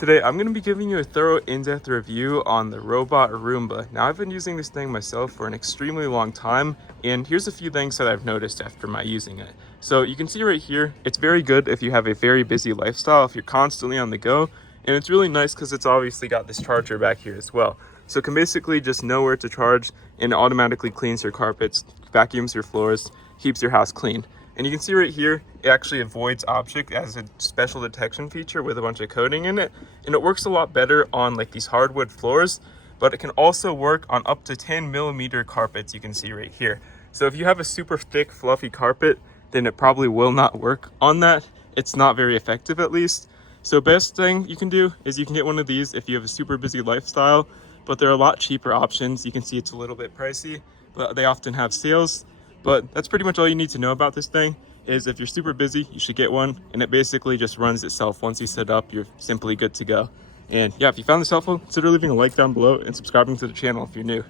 Today I'm going to be giving you a thorough in-depth review on the iRobot Roomba. Now I've been using this thing myself for an extremely long time, and here's a few things that I've noticed after my using it. So you can see right here, it's very good if you have a very busy lifestyle, if you're constantly on the go, and it's really nice because it's obviously got this charger back here as well. So it can basically just know where to charge and it automatically cleans your carpets, vacuums your floors, keeps your house clean. And you can see right here, it actually avoids object as a special detection feature with a bunch of coding in it. And it works a lot better on like these hardwood floors, but it can also work on up to 10mm carpets, you can see right here. So if you have a super thick, fluffy carpet, then it probably will not work on that. It's not very effective at least. So best thing you can do is you can get one of these if you have a super busy lifestyle, but there are a lot cheaper options. You can see it's a little bit pricey, but they often have sales. But that's pretty much all you need to know about this thing. Is if you're super busy, you should get one, and it basically just runs itself. Once you set up, you're simply good to go. And yeah, if you found this helpful, consider leaving a like down below and subscribing to the channel if you're new.